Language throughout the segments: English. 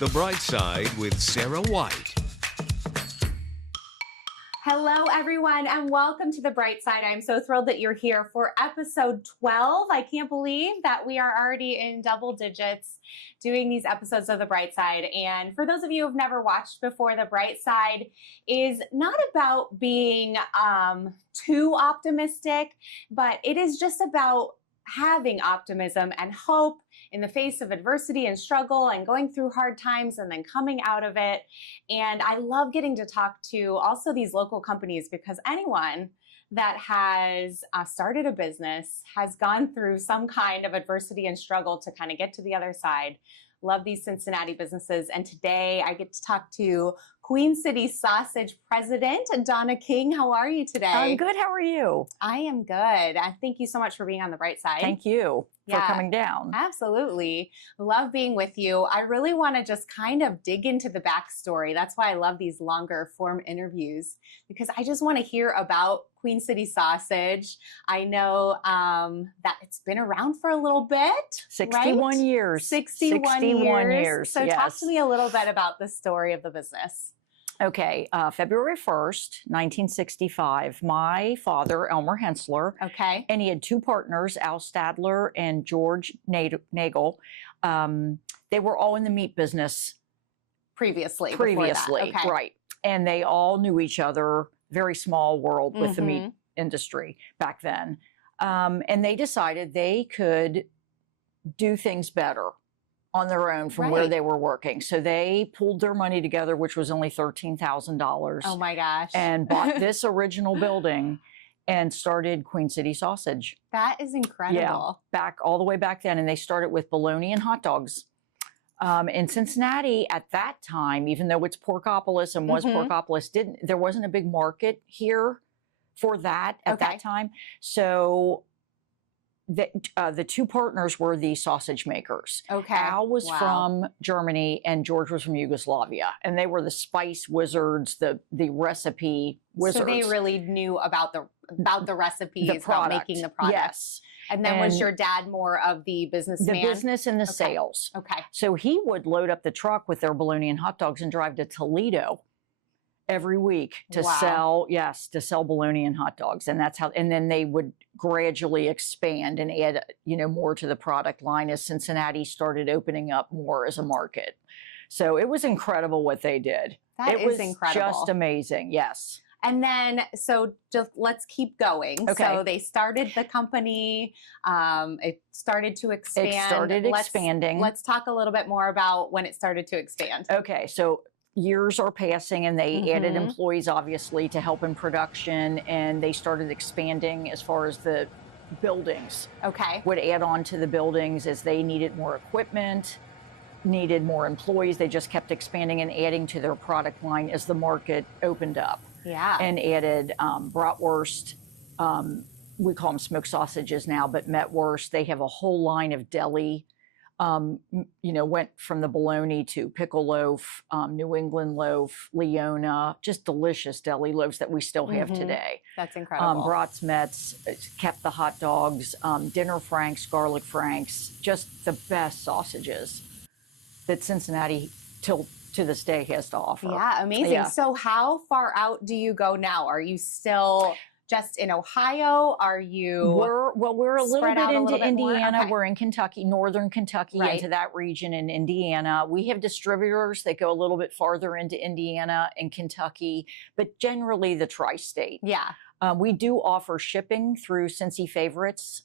The Bright Side with Sarah White. Hello, everyone, and welcome to The Bright Side. I'm so thrilled that you're here for episode 12. I can't believe that we are already in double digits doing these episodes of The Bright Side. And for those of you who've never watched before, The Bright Side is not about being too optimistic, but it is just about having optimism and hope in the face of adversity and struggle and going through hard times and then coming out of it. And I love getting to talk to also these local companies, because anyone that has started a business has gone through some kind of adversity and struggle to kind of get to the other side. Love these Cincinnati businesses. And today I get to talk to Queen City Sausage President, Donna King. How are you today? I'm good. How are you? I am good. Thank you so much for being on The Bright Side. Thank you for coming down. Absolutely. Love being with you. I really want to just kind of dig into the backstory. That's why I love these longer form interviews, because I just want to hear about Queen City Sausage. I know that it's been around for a little bit. 61 right? years. 61 years. So yes. Talk to me a little bit about the story of the business. Okay, February 1st, 1965, my father, Elmer Hensler, and he had two partners, Al Stadler and George Nagel. They were all in the meat business previously, right. And they all knew each other, very small world with the meat industry back then. And they decided they could do things better on their own from where they were working. So they pulled their money together, which was only $13,000. Oh my gosh. And bought this original building and started Queen City Sausage. That is incredible. Yeah, all the way back then. And they started with bologna and hot dogs. In Cincinnati at that time, even though it's Porkopolis and was Porkopolis, there wasn't a big market here for that at that time. So the two partners were the sausage makers. Al was from Germany and George was from Yugoslavia, and they were the spice wizards, the recipe wizards. So they really knew about the recipes, about making the product. Yes. And then was your dad more of the businessman? The business and the sales. Okay. So he would load up the truck with their bologna and hot dogs and drive to Toledo every week to sell bologna and hot dogs. And that's how, and then they would gradually expand and add, more to the product line as Cincinnati started opening up more as a market. So it was incredible what they did. It was incredible. Just amazing. Yes. And then, so just let's keep going. Okay. So they started the company. It started to expand. It started expanding. Let's talk a little bit more about when it started to expand. Okay. So years are passing and they added employees, obviously, to help in production. And they started expanding as far as the buildings. Okay. Would add on to the buildings as they needed more equipment, needed more employees. They just kept expanding and adding to their product line as the market opened up. Yeah. And added bratwurst. We call them smoked sausages now, but metwurst. They have a whole line of deli. Went from the bologna to pickle loaf, New England loaf, Leona, just delicious deli loaves that we still have today. That's incredible. Brats Mets, kept the hot dogs, dinner franks, garlic franks, just the best sausages that Cincinnati to this day has to offer. Yeah, amazing. Yeah. So how far out do you go now? Are you still just in Ohio? Are you We're a little bit into Indiana. Okay. We're in Kentucky, northern Kentucky, into that region in Indiana. We have distributors that go a little bit farther into Indiana and Kentucky, but generally the tri-state. Yeah. We do offer shipping through Cincy Favorites.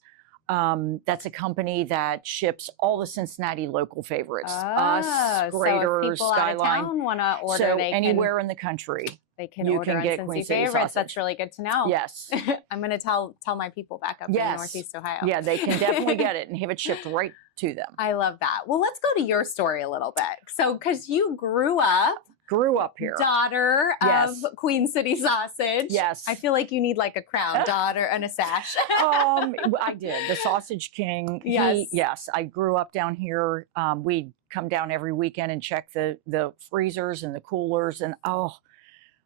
That's a company that ships all the Cincinnati local favorites. Us, Grater, so if people Skyline. Out of town want to order, so anywhere in the country. They can you order can get on Queen Cincy City Favorites. sausage. That's really good to know. Yes. I'm going to tell my people back up in Northeast Ohio. Yeah, they can definitely get it and have it shipped right to them. I love that. Well, let's go to your story a little bit. So, because you grew up here. Daughter of Queen City Sausage. Yes. I feel like you need like a crown, daughter and a sash. I did. The Sausage King. Yes. I grew up down here. We'd come down every weekend and check the freezers and the coolers. And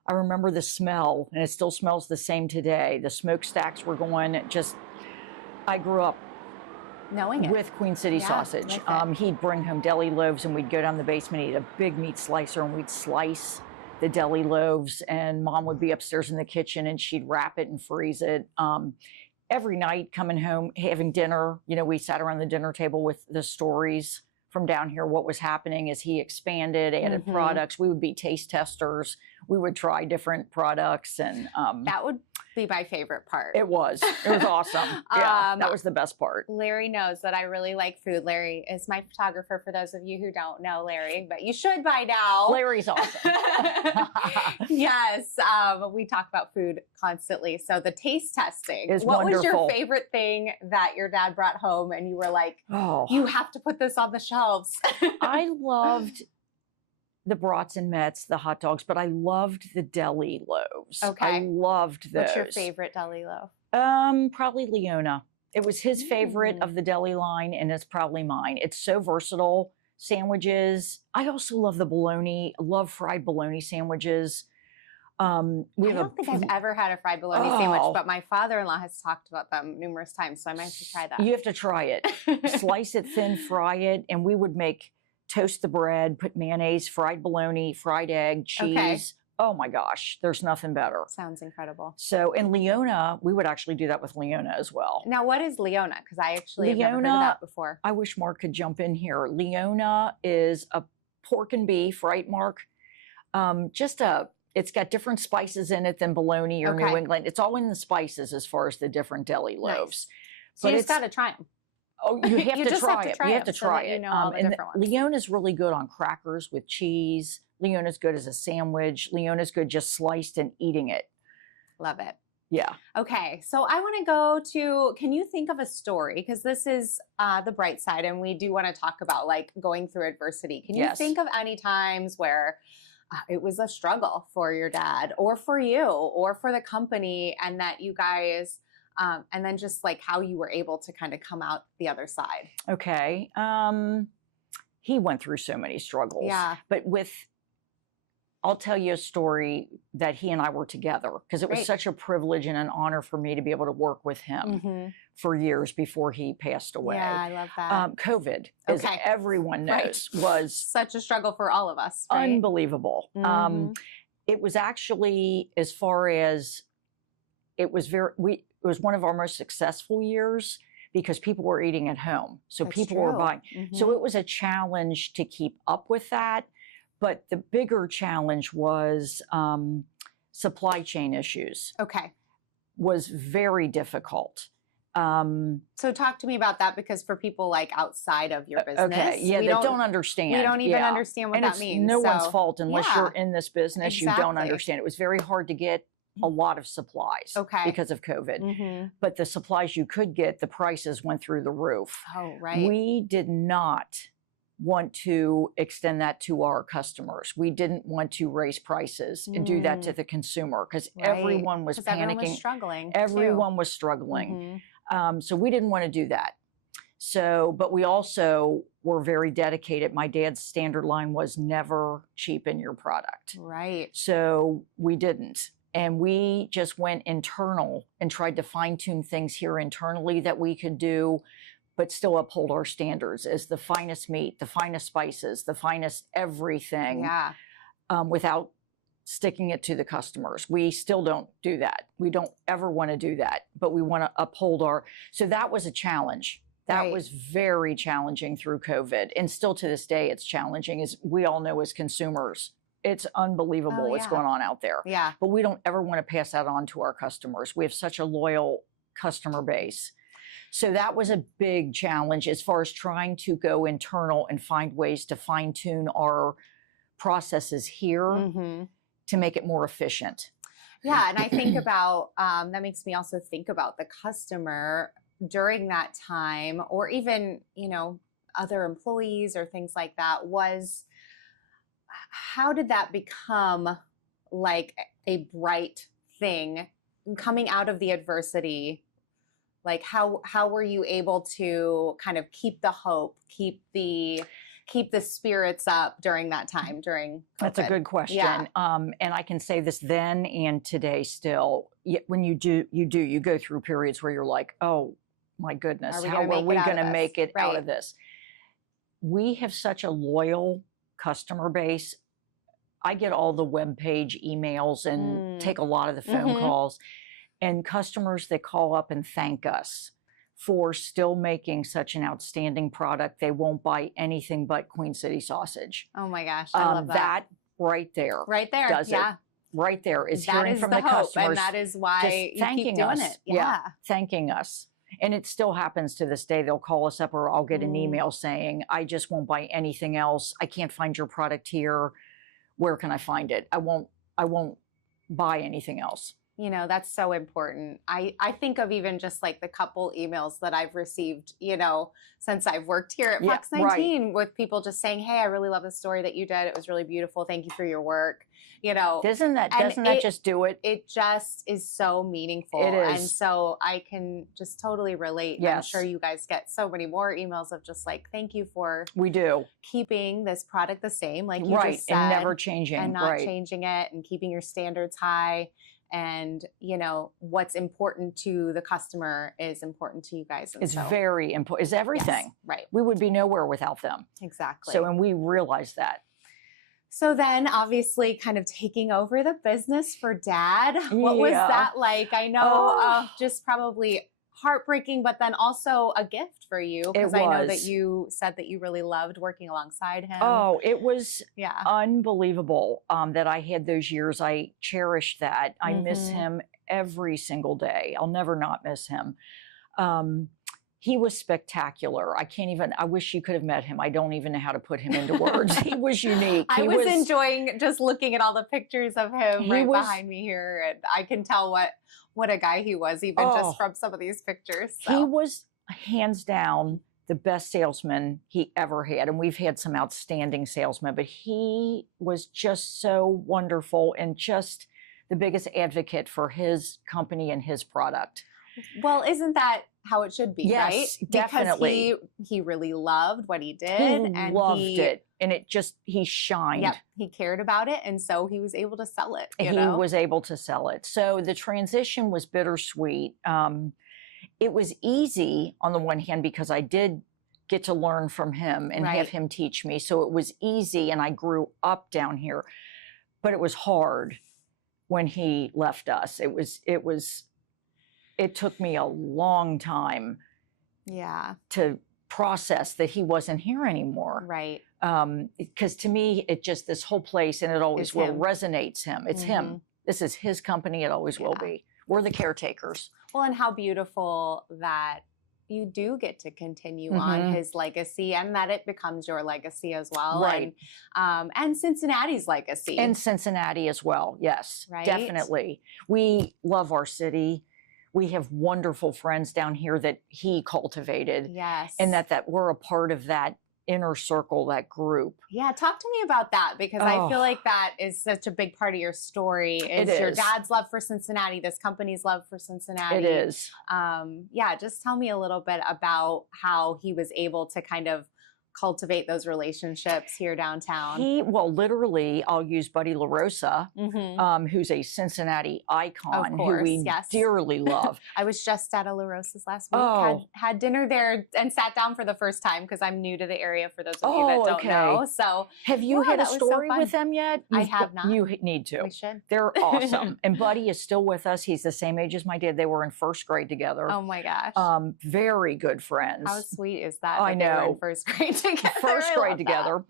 I remember the smell, and it still smells the same today. The smokestacks were going, I grew up knowing it. With Queen City Yeah, sausage. like it. He'd bring home deli loaves, and we'd go down the basement, eat a big meat slicer, and we'd slice the deli loaves, and Mom would be upstairs in the kitchen, and she'd wrap it and freeze it. Every night coming home, having dinner, we sat around the dinner table with the stories from down here, what was happening as he expanded, added products. We would be taste testers. We would try different products, and that would be my favorite part. It was awesome. Yeah, that was the best part. Larry knows that I really like food. Larry is my photographer, for those of you who don't know Larry, but you should by now. Larry's awesome. Yes, we talk about food constantly. So the taste testing is what wonderful. was your favorite thing that your dad brought home and you were like, oh, you have to put this on the shelves? I loved the brats and mets, the hot dogs, but I loved the deli loaves. Okay. I loved those. What's your favorite deli loaf? Probably Leona. It was his favorite of the deli line, and it's probably mine. It's so versatile. Sandwiches. I also love the bologna. Love fried bologna sandwiches. I don't think I've ever had a fried bologna sandwich, but my father-in-law has talked about them numerous times, so I might have to try that. You have to try it. Slice it thin, fry it, and we would toast the bread, put mayonnaise, fried bologna, fried egg, cheese. Okay. Oh my gosh, there's nothing better. Sounds incredible. So in Leona, we would actually do that with Leona as well. Now, what is Leona? Because I actually have never heard of that before. I wish Mark could jump in here. Leona is a pork and beef, right, Mark? It's got different spices in it than bologna or New England. It's all in the spices as far as the different deli loaves. Nice. So you just got to try them. Oh, you have to try it. You have to try it. You know all the different ones. Leona's really good on crackers with cheese. Leona's good as a sandwich. Leona's good just sliced and eating it. Love it. Yeah. Okay, so I want to go to, can you think of a story? Because this is the bright side, and we do want to talk about like going through adversity. Can you think of any times where it was a struggle for your dad or for you or for the company, and that you guys, and then just like how you were able to kind of come out the other side? Okay. He went through so many struggles. Yeah. But I'll tell you a story that he and I were together, because it was such a privilege and an honor for me to be able to work with him for years before he passed away. Yeah, I love that. COVID, as everyone knows, was such a struggle for all of us. Right? Unbelievable. It was actually, as far as it was it was one of our most successful years, because people were eating at home. So people were buying. So it was a challenge to keep up with that. But the bigger challenge was supply chain issues. Okay. Was very difficult. So talk to me about that, because for people like outside of your business, they don't understand. We don't even understand what that means. No one's fault unless you're in this business. You don't understand. It was very hard to get a lot of supplies because of COVID. But the supplies you could get, the prices went through the roof. Oh, right. We did not want to extend that to our customers. We didn't want to raise prices and do that to the consumer, because everyone was panicking. Everyone was struggling. Everyone was struggling. So we didn't want to do that. So, but we also were very dedicated. My dad's standard line was never cheapen your product. Right. So we didn't. And we just went internal and tried to fine tune things here internally that we could do, but still uphold our standards as the finest meat, the finest spices, the finest everything, without sticking it to the customers. We still don't do that. We don't ever want to do that, but we want to uphold so that was a challenge. That was very challenging through COVID. And still to this day, it's challenging, as we all know as consumers. It's unbelievable what's going on out there. Yeah. But we don't ever want to pass that on to our customers. We have such a loyal customer base. So that was a big challenge as far as trying to go internal and find ways to fine tune our processes here to make it more efficient. Yeah. And I think about, that makes me also think about the customer during that time, or even, other employees or things like that. How did that become like a bright thing coming out of the adversity? Like how were you able to kind of keep the hope, keep the spirits up during that time, during COVID? That's a good question. Yeah. And I can say this then and today still. When you go through periods where you're like, oh my goodness, Are we how gonna are make we it out going of to this? make it out Right. of this? We have such a loyal customer base. I get all the webpage emails and take a lot of the phone calls, and customers that call up and thank us for still making such an outstanding product. They won't buy anything but Queen City sausage. Oh my gosh, I love that. That right there. Right there, does yeah. it. Right there is That hearing is from the the hope, customers. and that is why just you thanking keep doing us. it. Yeah. Thanking us. And it still happens to this day. They'll call us up or I'll get an Mm. email saying, I just won't buy anything else. I can't find your product here. Where can I find it? I won't buy anything else. You know, that's so important. I think of even just like the couple emails that I've received, you know, since I've worked here at Yeah, Fox 19 with people just saying, hey, I really love the story that you did. It was really beautiful. Thank you for your work. You know, Doesn't that just do it? It just is so meaningful. It is. And so I can just totally relate. And I'm Yes. sure you guys get so many more emails of just like, thank you for We do. keeping this product the same, like you Right. just said, And never changing. and not right. changing it, and keeping your standards high. And, you know, what's important to the customer is important to you guys. And It's so, very important. It's everything. yes, right. We would be nowhere without them. Exactly. So, and we realize that. So then obviously kind of taking over the business for Dad. What was Yeah. that like? I know Oh. just probably heartbreaking, but then also a gift for you, because It I know that was. you said that you really loved working alongside him. Oh, it was Yeah. unbelievable that I had those years. I cherished that. I miss Mhm. him every single day. I'll never not miss him. He was spectacular. I wish you could have met him. I don't even know how to put him into words. He was unique. I He was enjoying just looking at all the pictures of him He right was- behind me here, and I can tell what a guy he was, even Oh. just from some of these pictures. He So. was hands down the best salesman he ever had. And we've had some outstanding salesmen, but he was just so wonderful and just the biggest advocate for his company and his product. Well, isn't that how it should be, Yes, right? definitely. Because he really loved what he did, He and loved it. And he shined. Yep, he cared about it, and so he was able to sell it. You He know? was able to sell it. So the transition was bittersweet. It was easy on the one hand because I did get to learn from him and Right. have him teach me. So it was easy and I grew up down here. But it was hard when he left us. It took me a long time Yeah, to process that he wasn't here anymore. right. Because to me, this whole place, and it always It's will, him. resonates him. It's him. This is his company. It always will Yeah. be. We're the caretakers. Well, and how beautiful that you do get to continue on Mhm. his legacy, and that it becomes your legacy as well. Right. And Cincinnati's legacy. And Cincinnati as well. Yes, Right? definitely. We love our city. We have wonderful friends down here that he cultivated, Yes. and that we're a part of that inner circle, that group. Yeah, talk to me about that, because I feel Oh. like that is such a big part of your story. Is your is. dad's love for Cincinnati, this company's love for Cincinnati. It is. Yeah, just tell me a little bit about how he was able to kind of cultivate those relationships here downtown. Literally, I'll use Buddy LaRosa, Mhm. who's a Cincinnati icon course, who we yes. dearly love. I was just at a La Rosa's last week. Oh. Had dinner there and sat down for the first time, because I'm new to the area, for those of you Oh, that don't okay. know. So Have you Yeah, had a that was so story fun. with them yet? I have not. You need to. we should. They're awesome. And Buddy is still with us. He's the same age as my dad. They were in first grade together. Oh my gosh. Very good friends. How sweet is that? I that they were in know. first grade together. First I grade love together.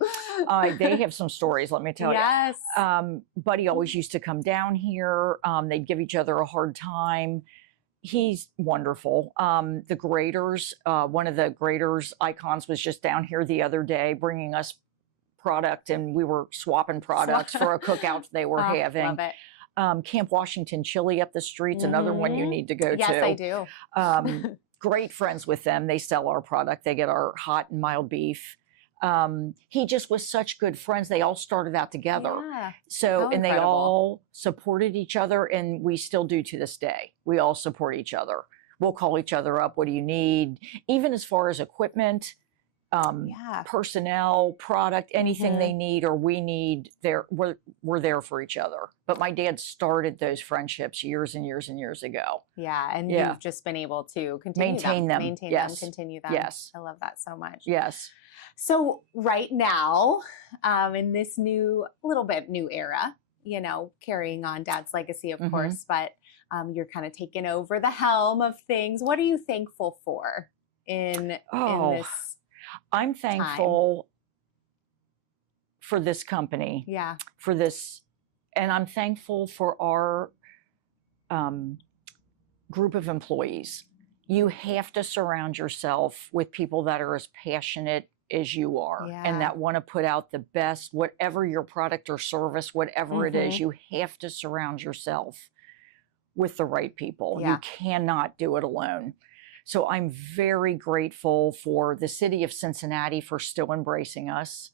that. They have some stories, let me tell Yes. you. Buddy always used to come down here. They'd give each other a hard time. He's wonderful. The graders, one of the graders icons was just down here the other day bringing us product, and we were swapping products for a cookout they were Oh, having. Love it. Camp Washington Chili up the street's another one you Mhm. need to go Yes, to. I do. Great friends with them. They sell our product. They get our hot and mild beef. He just was such good friends. They all started out together. Yeah. So, How and they incredible. all supported each other, and we still do to this day. We all support each other. We'll call each other up. What do you need? Even as far as equipment, personnel, product, anything they need or we need, we're there for each other. But my dad started those friendships years and years and years ago. Yeah, and you've just been able to continue maintain them, continue them. Yes, I love that so much. Yes. So right now, in this little bit new era, you know, carrying on Dad's legacy, of course, but you're kind of taking over the helm of things. What are you thankful for in this? I'm thankful for this company. Yeah. For this, and I'm thankful for our group of employees. You have to surround yourself with people that are as passionate as you are and that want to put out the best, whatever your product or service, whatever it is, you have to surround yourself with the right people. You cannot do it alone. So I'm very grateful for the city of Cincinnati for still embracing us,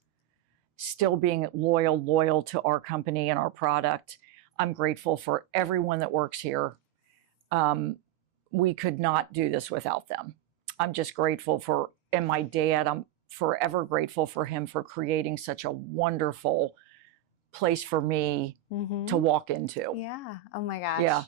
still being loyal to our company and our product. I'm grateful for everyone that works here. We could not do this without them. I'm just grateful for, and my dad, I'm forever grateful for him for creating such a wonderful place for me to walk into. Yeah. Oh my gosh. Yeah.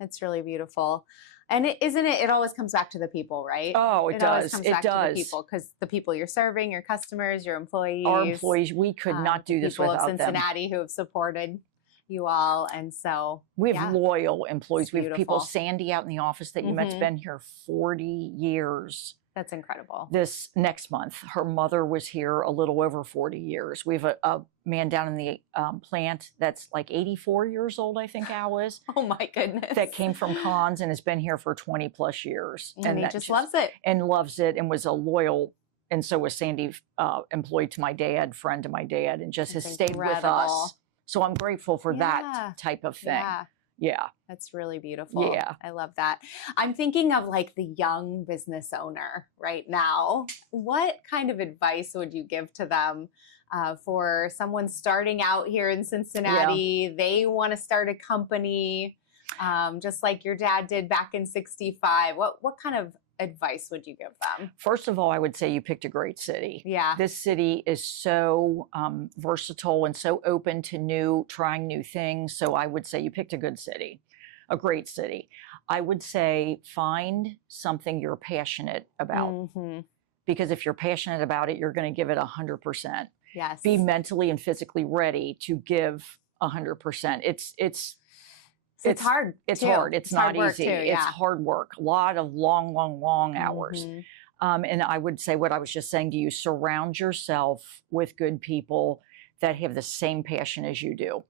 It's really beautiful. And it always comes back to the people, right? Oh, it does. Always comes back to the people, because the people you're serving, your customers, your employees. Our employees, we could not do this without them. People of Cincinnati who have supported you all. And so we have loyal employees. We have people, beautiful. Sandy out in the office that you met's been here 40 years. That's incredible. This next month, her mother was here a little over 40 years. We have a man down in the plant that's like 84 years old, I think Al is. Oh my goodness. That came from Cons and has been here for 20 plus years. And he just loves it. And loves it, and was a loyal, and so was Sandy, employed to my dad, friend to my dad, and just has stayed with us. So I'm grateful for that type of thing. Yeah. That's really beautiful. Yeah. I love that. I'm thinking of like the young business owner right now. What kind of advice would you give to them for someone starting out here in Cincinnati? They want to start a company just like your dad did back in '65. What kind of advice would you give them? First of all, I would say you picked a great city. Yeah. This city is so versatile and so open to trying new things. So I would say you picked a good city, a great city. I would say find something you're passionate about. Because if you're passionate about it, you're going to give it 100%. Yes. Be mentally and physically ready to give 100%. It's hard. It's hard. It's not easy. It's hard work. A lot of long hours. And I would say what I was just saying to you, surround yourself with good people that have the same passion as you do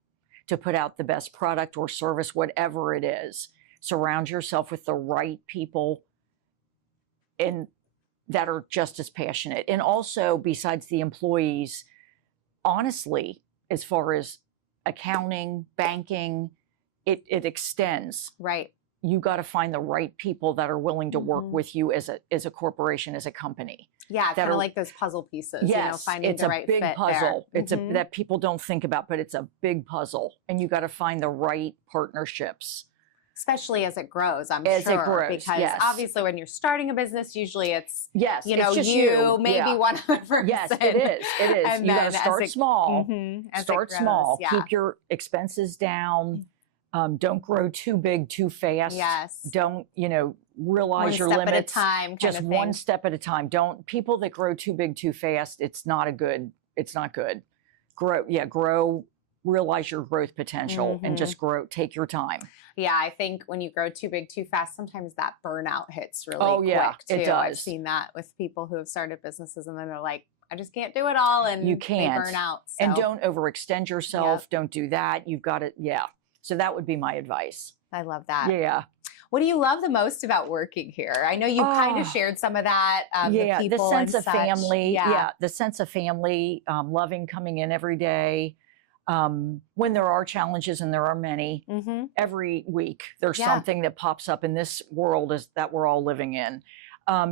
to put out the best product or service, whatever it is. Surround yourself with the right people and that are just as passionate. And also, besides the employees, honestly, as far as accounting, banking, it extends. Right. You got to find the right people that are willing to work with you as a corporation, as a company. Yeah, kind of like those puzzle pieces. Yes, you know, finding it's the a right big fit puzzle. there. It's that people don't think about, but it's a big puzzle, and you got to find the right partnerships. Especially as it grows, I'm as sure. It grows, because obviously when you're starting a business, usually it's, you know, just you, maybe one other person. Yes, it is. It is. You got to start small. Start small. Keep your expenses down. Don't grow too big too fast. Yes. Don't, realize your limits. One step at a time. Just one step at a time. People that grow too big too fast, it's not good. Grow, realize your growth potential and just grow, take your time. Yeah, I think when you grow too big too fast, sometimes that burnout hits really quick too. It does. I've seen that with people who have started businesses and then they're like, I just can't do it all, and you can't. They burn out. So. And don't overextend yourself. Don't do that. You've got to, So that would be my advice. I love that. Yeah. What do you love the most about working here? I know you kind of shared some of that. The people, the sense and of such. family. Yeah, the sense of family, loving coming in every day. When there are challenges, and there are many, every week there's something that pops up in this world that we're all living in.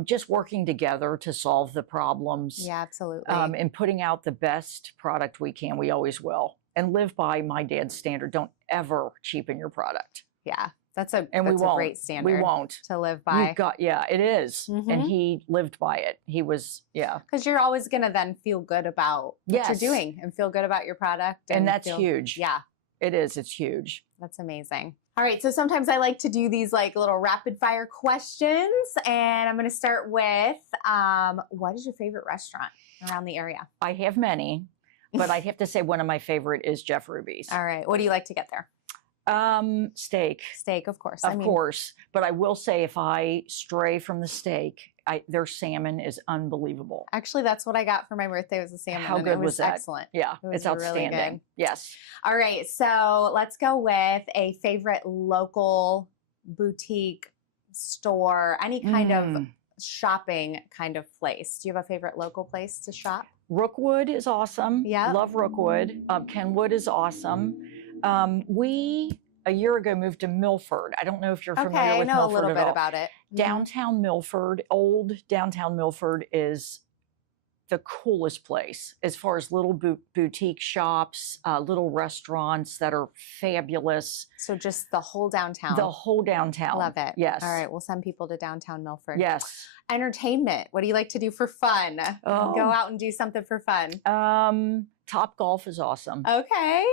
Just working together to solve the problems. Yeah, absolutely. And putting out the best product we can. We always will. And live by my dad's standard. Don't ever cheapen your product. Yeah. That's a And we that's a won't. great standard We won't. to live by. You've got, yeah, it is. And Mhm. he lived by it. He was, yeah. Because you're always going to then feel good about what Yes. you're doing and feel good about your product. And that's feel- huge. Yeah, It is. It's huge. that's amazing. All right, so sometimes I like to do these like little rapid fire questions, and I'm going to start with, what is your favorite restaurant around the area? I have many, but I'd have to say one of my favorite is Jeff Ruby's. All right, what do you like to get there? Steak. Steak, of course. Of course. But I will say if I stray from the steak, their salmon is unbelievable. Actually, that's what I got for my birthday was a salmon. How and good it was that? Excellent. Yeah, It was it's outstanding. really good. Yes. All right, so let's go with a favorite local boutique store, any kind of shopping kind of place. Do you have a favorite local place to shop? Rookwood is awesome. Yeah. Love Rookwood. Kenwood is awesome. We, a year ago, moved to Milford. I don't know if you're familiar Okay, I with know a Milford little at bit all. about it. Downtown Milford, old downtown Milford is the coolest place as far as little boutique shops, little restaurants that are fabulous. So just the whole downtown. The whole downtown. Love it. Yes. All right, we'll send people to downtown Milford. Yes. Entertainment. What do you like to do for fun? Oh. Go out and do something for fun. Top Golf is awesome. Okay,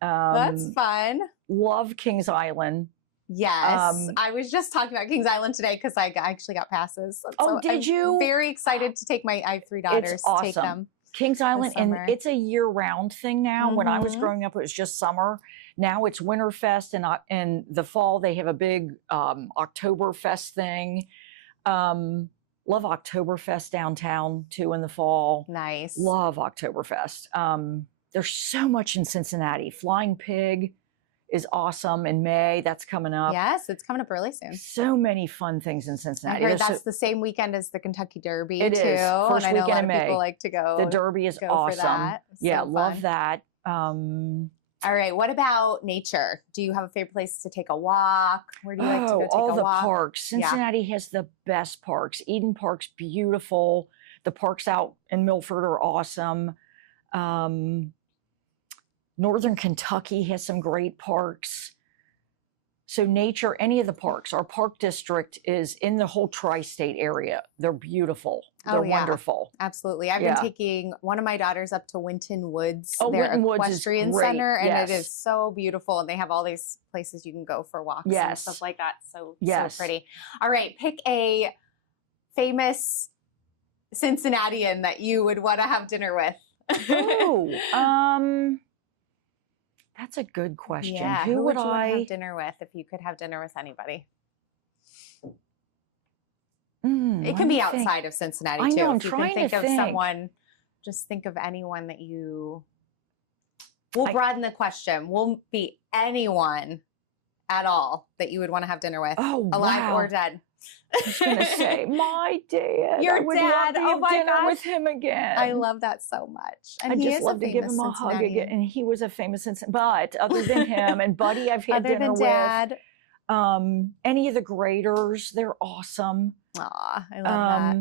that's fun. Love Kings Island. Yes, I was just talking about Kings Island today because I actually got passes. Oh, did you? Very excited to take I have 3 daughters. It's To take awesome. them. Kings Island, and summer. it's a year-round thing now. When I was Mhm. growing up, it was just summer. Now it's Winterfest, and in the fall they have a big Oktoberfest thing. Love Oktoberfest downtown too in the fall. Nice. Love Oktoberfest. There's so much in Cincinnati. Flying Pig is awesome in May. That's coming up. Yes, it's coming up really soon. So many fun things in I Cincinnati. heard There's that's the same weekend as the Kentucky Derby It too. is. First and I know a weekend lot in of May. people like to go. the Derby is go for awesome. that. Yeah, So love fun. that. All right. What about nature? Do you have a favorite place to take a walk? Where do you like to go take all a the walk? parks. Yeah. Cincinnati has the best parks. Eden Park's beautiful. The parks out in Milford are awesome. Northern Kentucky has some great parks. So nature, any of the parks. Our park district is in the whole tri-state area. They're beautiful. They're Oh, yeah. wonderful. Absolutely. I've Yeah. been taking one of my daughters up to Winton Woods, Oh, their Winton Woods is equestrian great. center, and Yes. it is so beautiful. And they have all these places you can go for walks and Yes. stuff like that. So Yes. pretty. All right, pick a famous Cincinnatian that you would want to have dinner with. Oh, that's a good question. Yeah, Who would you wanna I? have dinner with if you could have dinner with anybody? It let can me be think. outside of Cincinnati I too. know, I'm if you trying can to think of think. someone, just think of anyone that you. We'll I- broaden the question. We'll be anyone at all that you would want to have dinner with, Oh, alive wow. or dead. I was going to say, my dad. Your I would dad. love to Oh have my dinner gosh. with him again. I love that so much. And I he just is love to give famous him a hug Cincinnati. again. And he was a famous Cincinnati. But other than him and Buddy, I've had Other dinner than Dad. with. Any of the graders, they're awesome. Aw, I love that.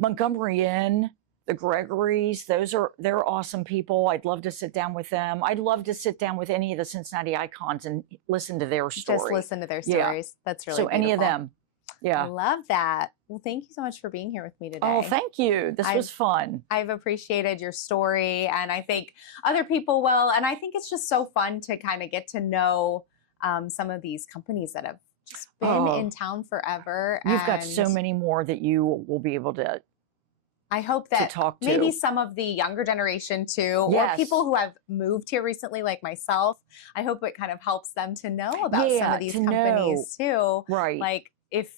Montgomery Inn, the Gregories, they're awesome people. I'd love to sit down with them. I'd love to sit down with any of the Cincinnati icons and listen to their story. Just listen to their Yeah. stories. That's really So any of beautiful. them. I Yeah. love that. Well, thank you so much for being here with me today. Oh, thank you. This was fun. I've appreciated your story, and I think other people will. And I think it's just so fun to kind of get to know some of these companies that have just been in town forever. You've got and so many more that you will be able to I hope that talk to. maybe some of the younger generation too, or Yes. people who have moved here recently, like myself, I hope it kind of helps them to know about some Yeah, of these to companies too. Right. Like if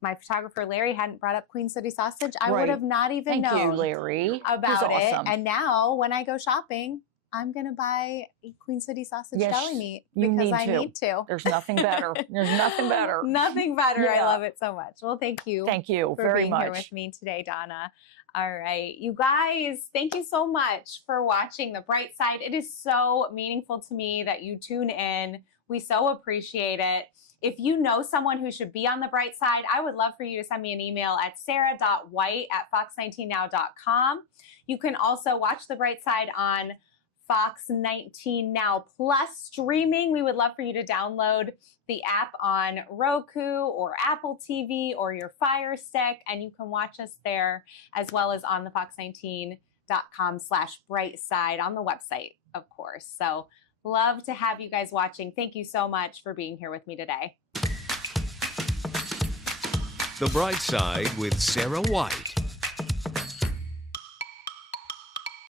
my photographer Larry hadn't brought up Queen City Sausage, I would Right. have not even Thank you, known Larry. about He's it. awesome. And now when I go shopping, I'm gonna buy Queen City Sausage Yes, deli meat you because need I to. need to. There's nothing better. There's nothing better. Nothing better. I Yeah. love it so much. Well, thank you. Thank you for very being much. here with me today, Donna. All right, you guys, thank you so much for watching The Bright Side. It is so meaningful to me that you tune in. We so appreciate it. If you know someone who should be on the bright side, I would love for you to send me an email at sarah.white@fox19now.com. You can also watch The Bright Side on Fox 19 Now Plus streaming. We would love for you to download the app on Roku or Apple TV or your Fire Stick, and you can watch us there as well as on the fox19.com/brightside on the website, of course. So love to have you guys watching. Thank you so much for being here with me today. The Bright Side with Sarah White.